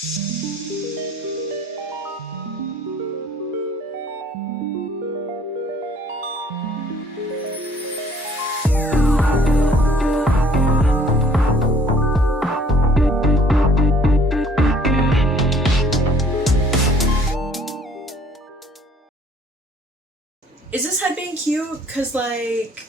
Is this headband cute? Because, like,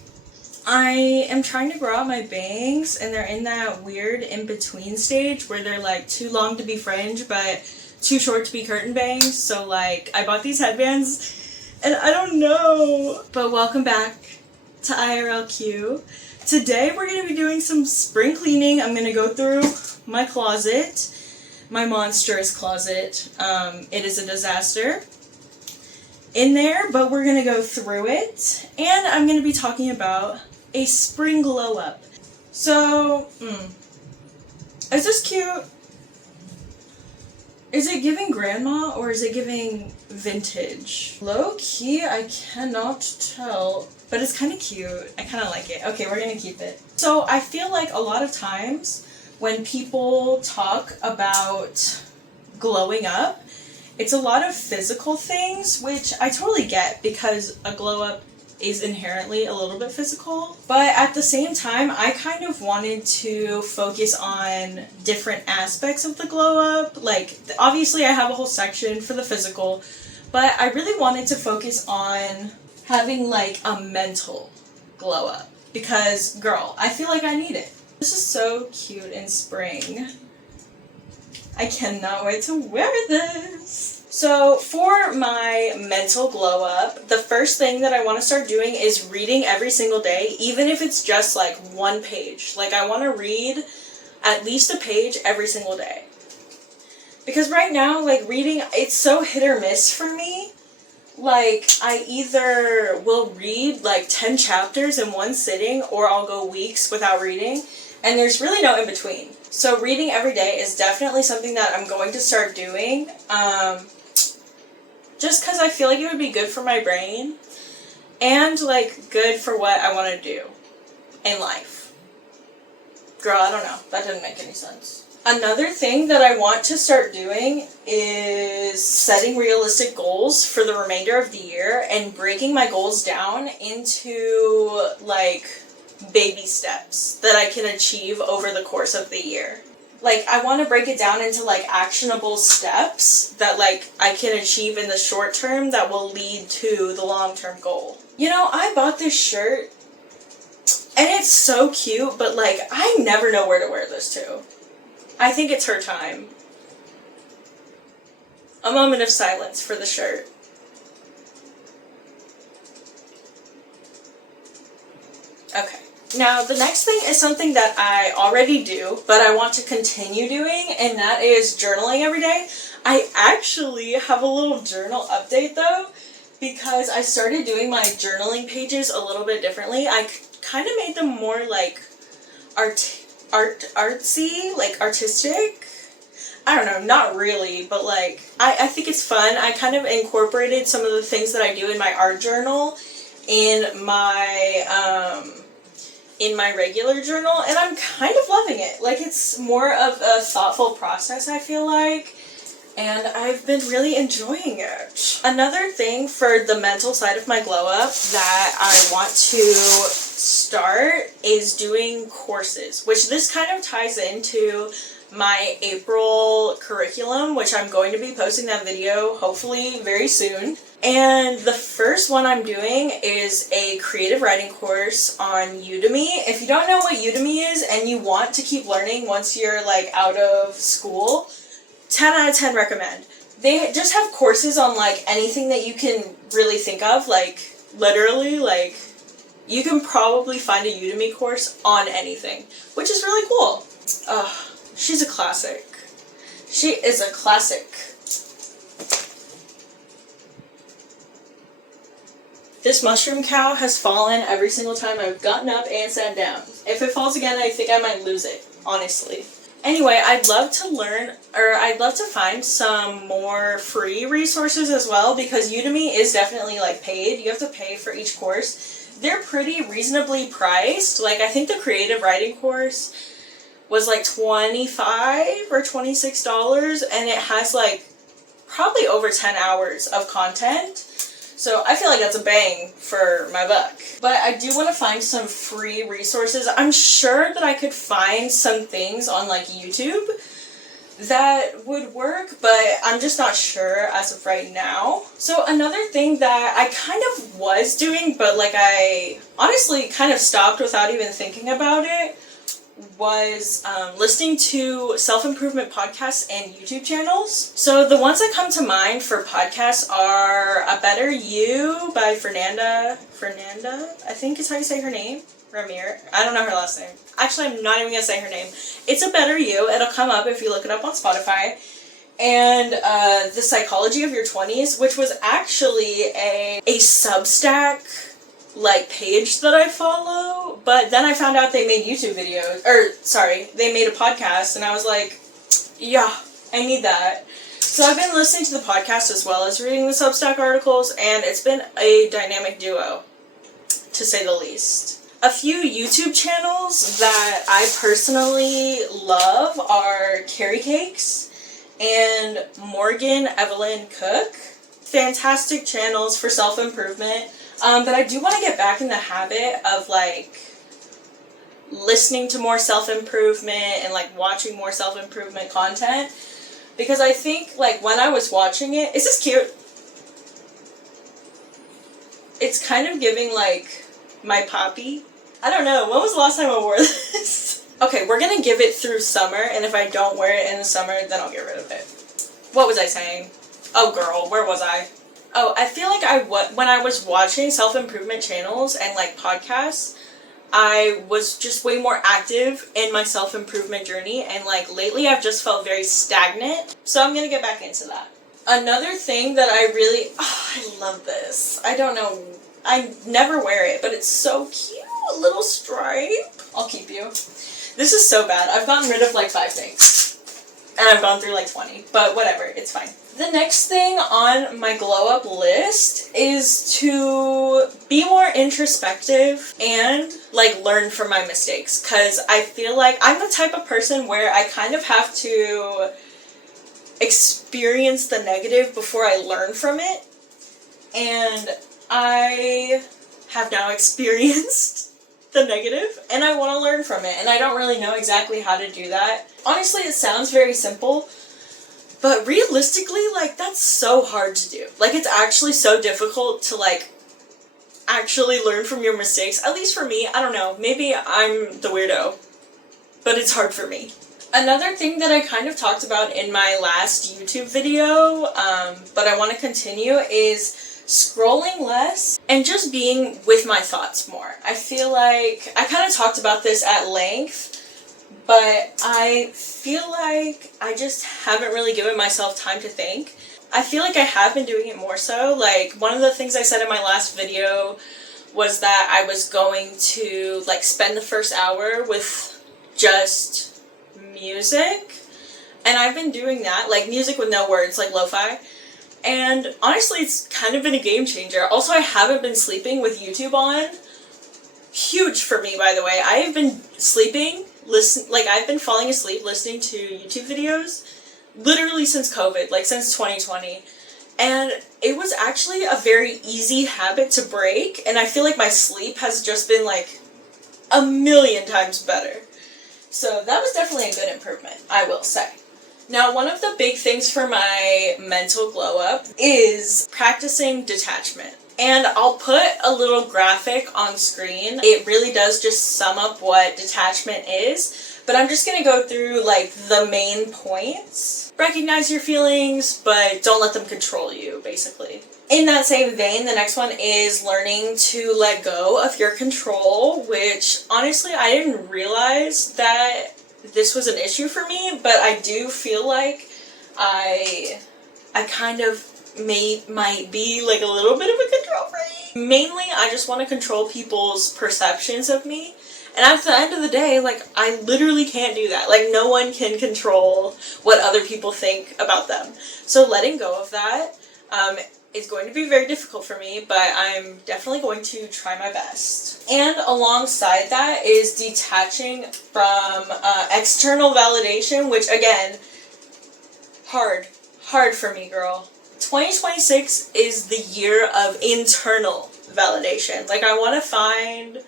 I am trying to grow out my bangs, and they're in that weird in-between stage where they're, like, too long to be fringe, but too short to be curtain bangs. So, like, I bought these headbands, and I don't know. But welcome back to IRLQ. Today, we're going to be doing some spring cleaning. I'm going to go through my closet, my monstrous closet. It is a disaster in there, but we're gonna go through it, and I'm gonna be talking about a spring glow up. So, is this cute? Is it giving grandma or is it giving vintage? Low key, I cannot tell, but it's kind of cute. I kind of like it. Okay, we're gonna keep it. So I feel like a lot of times when people talk about glowing up, it's a lot of physical things, which I totally get because a glow up is inherently a little bit physical. But at the same time, I kind of wanted to focus on different aspects of the glow up. Like, obviously I have a whole section for the physical, but I really wanted to focus on having like a mental glow up because, girl, I feel like I need it. This is so cute in spring. I cannot wait to wear this. So for my mental glow up, the first thing that I want to start doing is reading every single day, even if it's just like one page. Like, I want to read at least a page every single day. Because right now, like, reading, it's so hit or miss for me. Like, I either will read like 10 chapters in one sitting, or I'll go weeks without reading, and there's really no in between. So reading every day is definitely something that I'm going to start doing, just because I feel like it would be good for my brain, and like good for what I want to do in life. Girl, I don't know. That didn't make any sense. Another thing that I want to start doing is setting realistic goals for the remainder of the year and breaking my goals down into like baby steps that I can achieve over the course of the year. Like, I want to break it down into like actionable steps that like I can achieve in the short term that will lead to the long-term goal. You know, I bought this shirt and it's so cute, but like I never know where to wear this to. I think it's her time. A moment of silence for the shirt. Okay. Now, the next thing is something that I already do, but I want to continue doing, and that is journaling every day. I actually have a little journal update, though, because I started doing my journaling pages a little bit differently. I kind of made them more, like, artsy, like, artistic. I don't know, not really, but, like, I think it's fun. I kind of incorporated some of the things that I do in my art journal in my regular journal, and I'm kind of loving it. Like, it's more of a thoughtful process, I feel like, and I've been really enjoying it. Another thing for the mental side of my glow up that I want to start is doing courses, which this kind of ties into my April curriculum, which I'm going to be posting that video hopefully very soon. And the first one I'm doing is a creative writing course on Udemy. If you don't know what Udemy is and you want to keep learning once you're like out of school, 10 out of 10 recommend. They just have courses on like anything that you can really think of, like literally, like you can probably find a Udemy course on anything, which is really cool. She's a classic. She is a classic. This mushroom cow has fallen every single time I've gotten up and sat down. If it falls again, I think I might lose it, honestly. Anyway, I'd love to find some more free resources as well, because Udemy is definitely like paid. You have to pay for each course. They're pretty reasonably priced. Like, I think the creative writing course was like $25 or $26, and it has like probably over 10 hours of content. So I feel like that's a bang for my buck. But I do want to find some free resources. I'm sure that I could find some things on like YouTube that would work, but I'm just not sure as of right now. So another thing that I kind of was doing, but like I honestly kind of stopped without even thinking about it, was listening to self-improvement podcasts and YouTube channels. So the ones that come to mind for podcasts are A Better You by Fernanda, I think is how you say her name. Ramir. I don't know her last name. Actually, I'm not even gonna say her name. It's A Better You. It'll come up if you look it up on Spotify. And The Psychology of Your 20s, which was actually a Substack like page that I follow, but then I found out they made YouTube videos, they made a podcast, and I was like, yeah, I need that. So I've been listening to the podcast as well as reading the Substack articles, and it's been a dynamic duo, to say the least. A few YouTube channels that I personally love are Cari and Morgan Evelyn Cook. Fantastic channels for self-improvement. But I do want to get back in the habit of like listening to more self-improvement and like watching more self-improvement content, because I think like when I was watching it, is this cute? It's kind of giving like my poppy. I don't know, when was the last time I wore this? Okay, we're gonna give it through summer, and if I don't wear it in the summer, then I'll get rid of it. What was I saying? Oh girl, where was I? Oh, I feel like when I was watching self-improvement channels and like podcasts, I was just way more active in my self-improvement journey, and like lately I've just felt very stagnant. So I'm gonna get back into that. Another thing that I love this. I don't know, I never wear it, but it's so cute. A little stripe. I'll keep you. This is so bad. I've gotten rid of like 5 things. And I've gone through like 20. But whatever, it's fine. The next thing on my glow up list is to be more introspective and like learn from my mistakes. Because I feel like I'm the type of person where I kind of have to experience the negative before I learn from it. And I have now experienced the negative, and I want to learn from it, and I don't really know exactly how to do that. Honestly, it sounds very simple, but realistically, like, that's so hard to do. Like, it's actually so difficult to, like, actually learn from your mistakes. At least for me, I don't know, maybe I'm the weirdo, but it's hard for me. Another thing that I kind of talked about in my last YouTube video, but I want to continue, is scrolling less and just being with my thoughts more. I feel like I kind of talked about this at length, but I feel like I just haven't really given myself time to think. I feel like I have been doing it more so. Like, one of the things I said in my last video was that I was going to like spend the first hour with just music, and I've been doing that, like music with no words, like lo-fi. And honestly, it's kind of been a game changer. Also, I haven't been sleeping with YouTube on. Huge for me, by the way. I have been I've been falling asleep listening to YouTube videos literally since COVID, like since 2020. And it was actually a very easy habit to break, and I feel like my sleep has just been like a million times better. So that was definitely a good improvement, I will say. Now, one of the big things for my mental glow up is practicing detachment. And I'll put a little graphic on screen. It really does just sum up what detachment is, but I'm just gonna go through like the main points. Recognize your feelings, but don't let them control you, basically. In that same vein, the next one is learning to let go of your control, which honestly, I didn't realize that this was an issue for me, but I do feel like I kind of might be like a little bit of a control freak. Mainly, I just want to control people's perceptions of me. And at the end of the day, like, I literally can't do that. Like, no one can control what other people think about them. So letting go of that, It's going to be very difficult for me, but I'm definitely going to try my best. And alongside that is detaching from external validation, which again, hard for me, girl. 2026 is the year of internal validation. Like, I want to find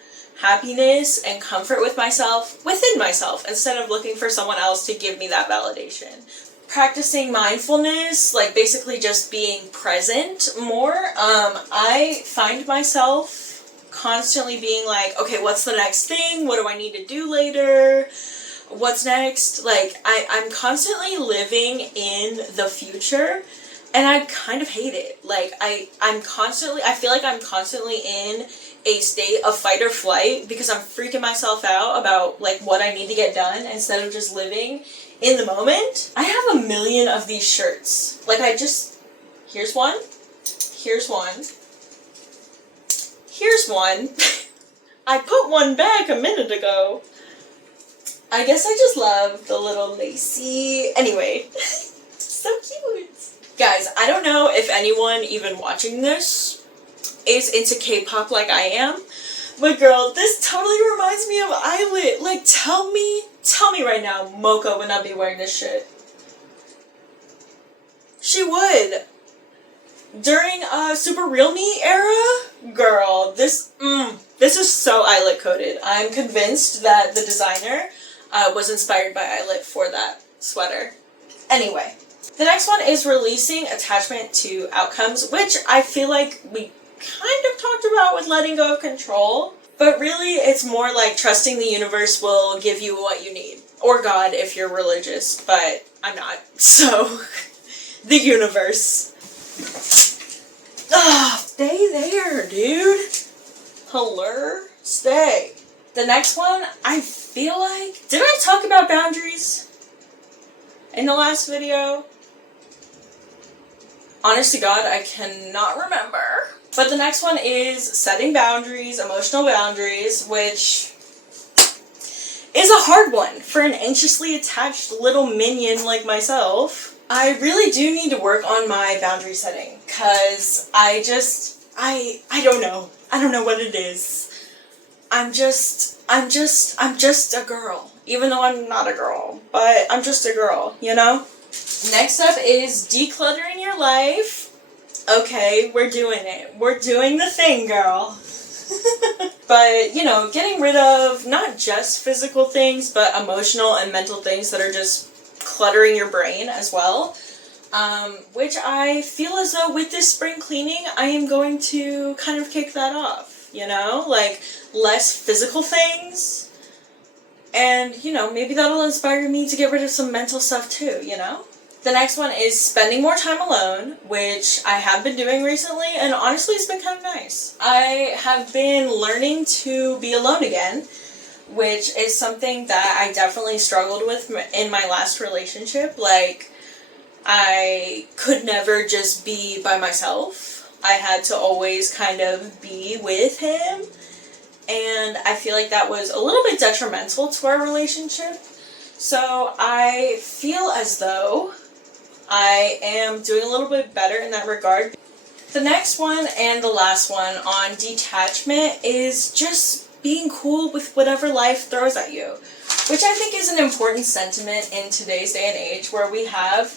happiness and comfort with myself, within myself, instead of looking for someone else to give me that validation. Practicing mindfulness, like basically just being present more. I find myself constantly being like, okay, what's the next thing? What do I need to do later? What's next? Like, I'm constantly living in the future, and I kind of hate it. Like, I feel like I'm constantly in a state of fight or flight because I'm freaking myself out about like what I need to get done instead of just living in the moment. I have a million of these shirts. Like, here's one, here's one, here's one. I put one back a minute ago. I guess I just love the little lacy. Anyway, so cute. Guys, I don't know if anyone even watching this is into K-pop like I am, but girl, this totally reminds me of Illit. Like, tell me right now, Mocha would not be wearing this shit. She would. During Super Real Me era, girl, this is so Illit coded. I'm convinced that the designer was inspired by Illit for that sweater. Anyway, the next one is releasing attachment to outcomes, which I feel like we kind of talked about with letting go of control, but really it's more like trusting the universe will give you what you need, or God if you're religious, but I'm not, so the universe. Stay there, dude. Hello? Stay. The next one, I feel like, did I talk about boundaries in the last video? Honest to God, I cannot remember. But the next one is setting boundaries, emotional boundaries, which is a hard one for an anxiously attached little minion like myself. I really do need to work on my boundary setting, because I don't know. I don't know what it is. I'm just a girl. Even though I'm not a girl, but I'm just a girl, you know? Next up is decluttering your life. Okay, we're doing it. We're doing the thing, girl. But, you know, getting rid of not just physical things, but emotional and mental things that are just cluttering your brain as well. Which I feel as though with this spring cleaning, I am going to kind of kick that off, you know? Like, less physical things. And, you know, maybe that'll inspire me to get rid of some mental stuff too, you know? The next one is spending more time alone, which I have been doing recently, and honestly it's been kind of nice. I have been learning to be alone again, which is something that I definitely struggled with in my last relationship. Like, I could never just be by myself. I had to always kind of be with him, and I feel like that was a little bit detrimental to our relationship. So I feel as though I am doing a little bit better in that regard. The next one and the last one on detachment is just being cool with whatever life throws at you, which I think is an important sentiment in today's day and age where we have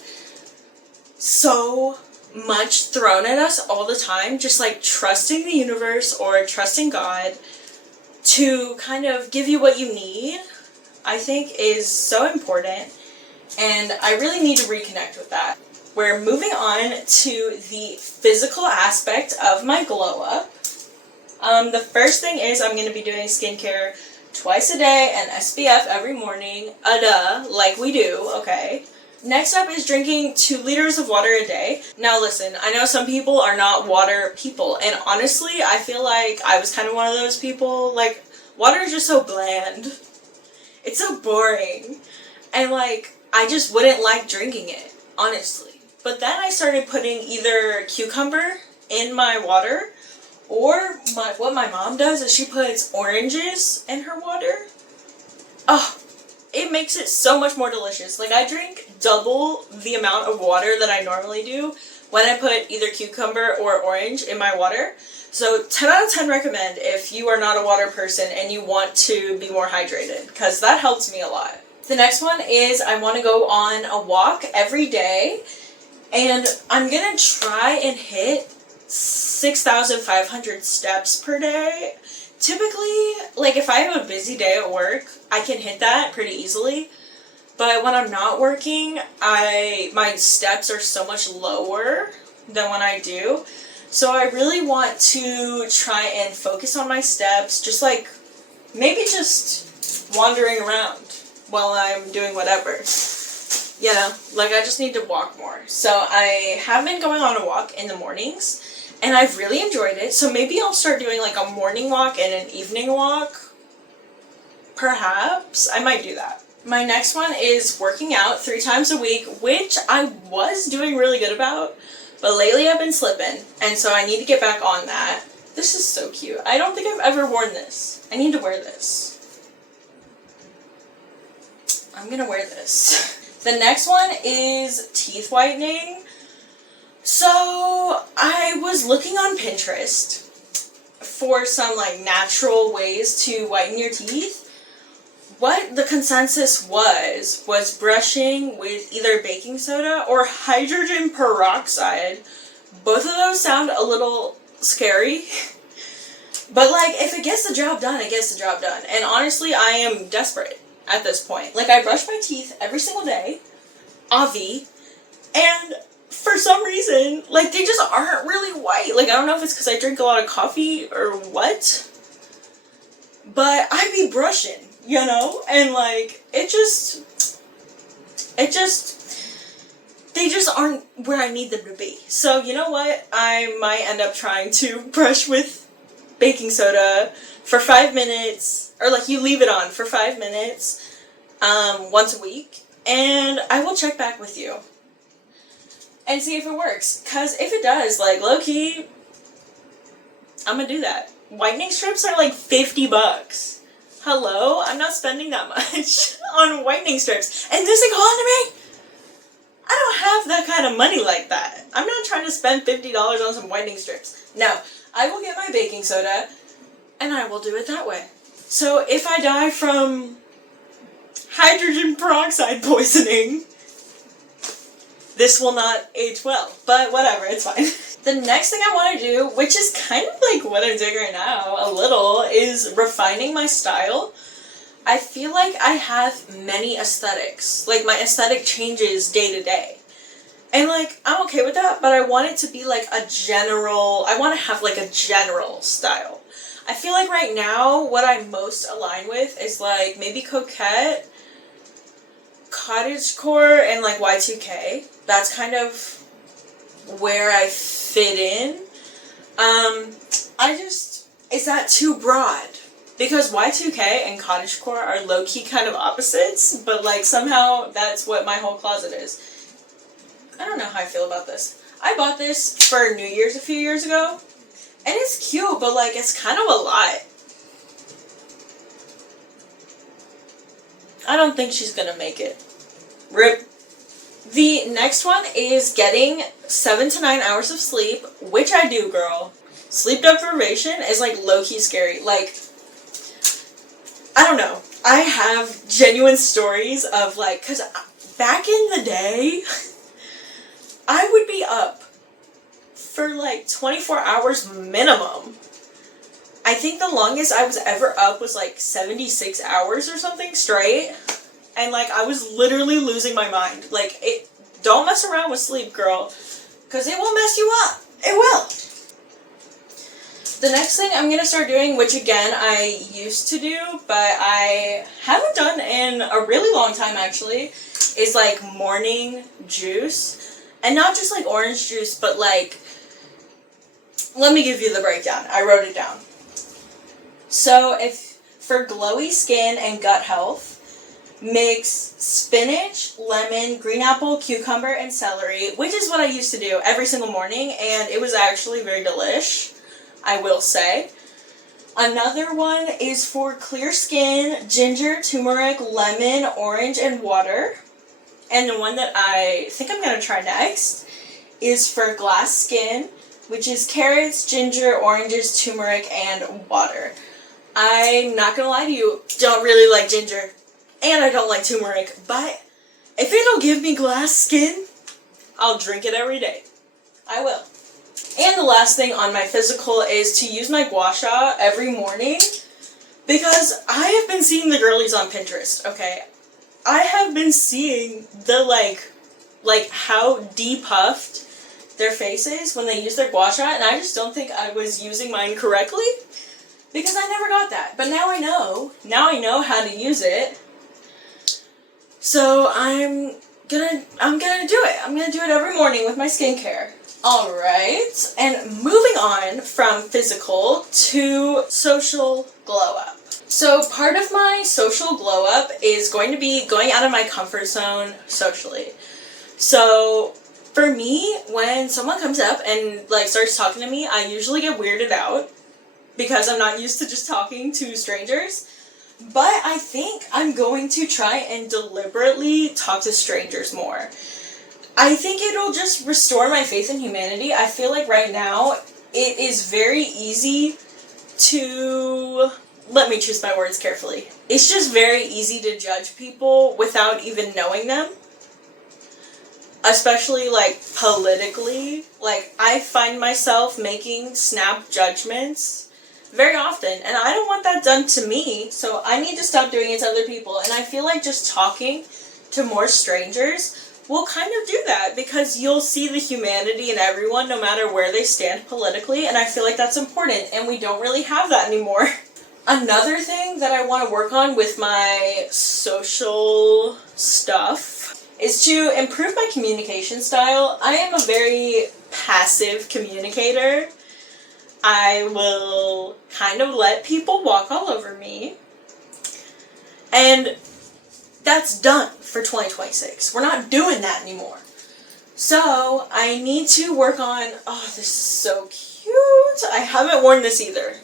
so much thrown at us all the time. Just like trusting the universe or trusting God to kind of give you what you need, I think is so important. And I really need to reconnect with that. We're moving on to the physical aspect of my glow up. The first thing is I'm going to be doing skincare twice a day and SPF every morning. Like we do, okay? Next up is drinking 2 liters of water a day. Now listen, I know some people are not water people, and honestly, I feel like I was kind of one of those people. Like, water is just so bland. It's so boring. And like, I just wouldn't like drinking it, honestly. But then I started putting either cucumber in my water, or what my mom does is she puts oranges in her water. Oh, it makes it so much more delicious. Like, I drink double the amount of water that I normally do when I put either cucumber or orange in my water. So 10 out of 10 recommend if you are not a water person and you want to be more hydrated, because that helps me a lot. The next one is I want to go on a walk every day, and I'm going to try and hit 6,500 steps per day. Typically, like if I have a busy day at work, I can hit that pretty easily. But when I'm not working, my steps are so much lower than when I do. So I really want to try and focus on my steps, just like maybe just wandering around while I'm doing whatever. You know, like I just need to walk more. So I have been going on a walk in the mornings, and I've really enjoyed it. So maybe I'll start doing like a morning walk and an evening walk. Perhaps. I might do that. My next one is working out 3 times a week, which I was doing really good about, but lately I've been slipping, and so I need to get back on that. This is so cute. I don't think I've ever worn this. I need to wear this. I'm gonna wear this. The next one is teeth whitening. So I was looking on Pinterest for some like natural ways to whiten your teeth. What the consensus was brushing with either baking soda or hydrogen peroxide. Both of those sound a little scary. But like, if it gets the job done, it gets the job done. And honestly, I am desperate at this point. Like, I brush my teeth every single day. Avi. And for some reason, like, they just aren't really white. Like, I don't know if it's because I drink a lot of coffee or what. But I be brushing, you know? And like, they just aren't where I need them to be. So, you know what? I might end up trying to brush with baking soda for 5 minutes, or like you leave it on for 5 minutes, once a week, and I will check back with you and see if it works. Cause if it does, like low-key, I'm gonna do that. Whitening strips are like $50. Hello? I'm not spending that much on whitening strips. And this economy, I don't have that kind of money like that. I'm not trying to spend $50 on some whitening strips. No, I will get my baking soda, and I will do it that way. So if I die from hydrogen peroxide poisoning, this will not age well. But whatever, it's fine. The next thing I want to do, which is kind of like what I'm doing right now, a little, is refining my style. I feel like I have many aesthetics. Like, my aesthetic changes day to day. And, like, I'm okay with that, but I want it to be, like, I want to have, like, a general style. I feel like right now, what I'm most aligned with is, like, maybe coquette, cottagecore, and, like, Y2K. That's kind of where I fit in. Is that too broad? Because Y2K and cottagecore are low-key kind of opposites, but like somehow that's what my whole closet is. I don't know how I feel about this. I bought this for New Year's a few years ago, and it's cute, but like it's kind of a lot. I don't think she's gonna make it. RIP. The next one is getting 7 to 9 hours of sleep, which I do, girl. Sleep deprivation is like low-key scary. Like, I don't know. I have genuine stories of like, because back in the day, I would be up for like 24 hours minimum. I think the longest I was ever up was like 76 hours or something straight. And like, I was literally losing my mind. Like, don't mess around with sleep, girl. Because it will mess you up. It will. The next thing I'm going to start doing, which again, I used to do, but I haven't done in a really long time actually, is like morning juice. And not just like orange juice, but like, let me give you the breakdown. I wrote it down. So for glowy skin and gut health, mix spinach, lemon, green apple, cucumber, and celery, which is what I used to do every single morning, and it was actually very delish, I will say. Another one is for clear skin, ginger, turmeric, lemon, orange, and water. And the one that I think I'm going to try next is for glass skin, which is carrots, ginger, oranges, turmeric, and water. I'm not gonna lie to you, don't really like ginger, and I don't like turmeric, but if it'll give me glass skin, I'll drink it every day. I will. And the last thing on my physical is to use my gua sha every morning, because I have been seeing the girlies on Pinterest, okay? I have been seeing the, like how depuffed their face is when they use their gua sha, and I just don't think I was using mine correctly, because I never got that. But now I know. Now I know how to use it. So I'm gonna do it. I'm gonna do it every morning with my skincare. Alright, and moving on from physical to social glow up. So part of my social glow up is going to be going out of my comfort zone socially. So for me, when someone comes up and like starts talking to me, I usually get weirded out because I'm not used to just talking to strangers. But I think I'm going to try and deliberately talk to strangers more. I think it'll just restore my faith in humanity. I feel like right now it is very easy to, let me choose my words carefully. It's just very easy to judge people without even knowing them. Especially like politically. Like I find myself making snap judgments very often, and I don't want that done to me, so I need to stop doing it to other people. And I feel like just talking to more strangers will kind of do that, because you'll see the humanity in everyone no matter where they stand politically, and I feel like that's important, and we don't really have that anymore. Another thing that I want to work on with my social stuff is to improve my communication style. I am a very passive communicator. I will kind of let people walk all over me. And that's done for 2026. We're not doing that anymore. So I need to work on, oh, this is so cute. I haven't worn this either.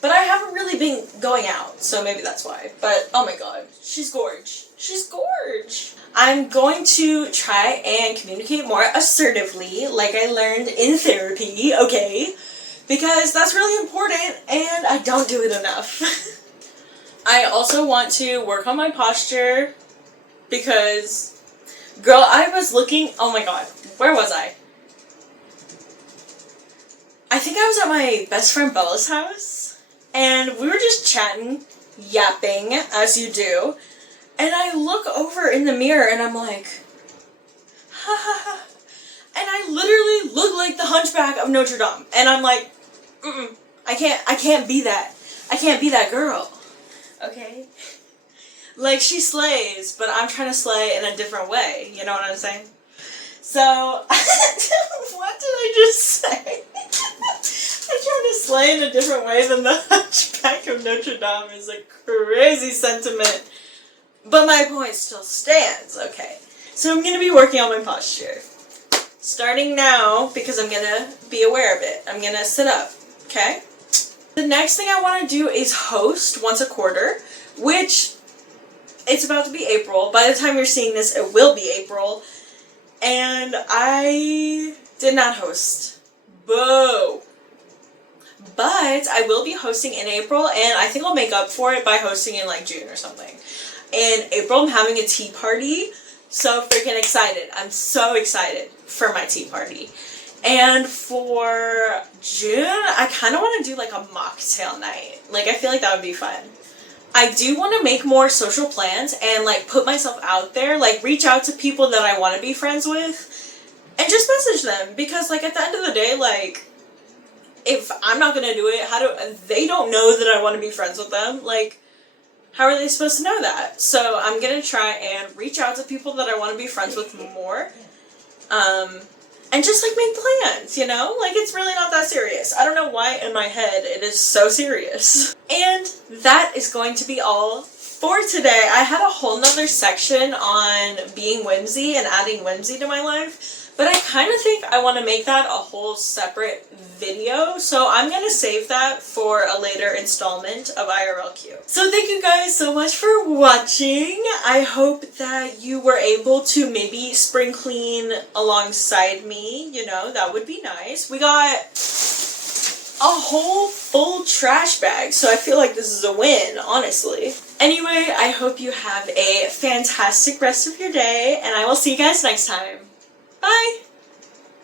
But I haven't really been going out, so maybe that's why. But, oh my god, she's gorge. She's gorge. I'm going to try and communicate more assertively, like I learned in therapy, okay? Because that's really important, and I don't do it enough. I also want to work on my posture, because, girl, I was looking, oh my god, where was I? I think I was at my best friend Bella's house, and we were just chatting, yapping, as you do, and I look over in the mirror and I'm like, ha ha ha, and I literally look like the Hunchback of Notre Dame, and I'm like, I can't be that. I can't be that girl. Okay? Like, she slays, but I'm trying to slay in a different way. You know what I'm saying? So, what did I just say? I'm trying to slay in a different way than the Hunchback of Notre Dame is a crazy sentiment. But my point still stands, okay? So I'm going to be working on my posture. Starting now, because I'm going to be aware of it. I'm going to sit up, okay? The next thing I want to do is host once a quarter, which it's about to be April. By the time you're seeing this, it will be April. And I did not host. Boo! But I will be hosting in April, and I think I'll make up for it by hosting in like June or something. In April, I'm having a tea party. So freaking excited. I'm so excited for my tea party. And for June, I kind of want to do like a mocktail night. Like, I feel like that would be fun. I do want to make more social plans and like put myself out there, like reach out to people that I want to be friends with and just message them, because like at the end of the day, like if I'm not going to do it, they don't know that I want to be friends with them. Like, how are they supposed to know that? So I'm going to try and reach out to people that I want to be friends with more. And just like make plans, you know? Like, it's really not that serious. I don't know why in my head it is so serious. And that is going to be all for today. I had a whole nother section on being whimsy and adding whimsy to my life, but I kind of think I want to make that a whole separate video, so I'm going to save that for a later installment of IRLQ. So thank you guys so much for watching. I hope that you were able to maybe spring clean alongside me, you know, that would be nice. We got a whole full trash bag, so I feel like this is a win, honestly. Anyway, I hope you have a fantastic rest of your day, and I will see you guys next time. Bye!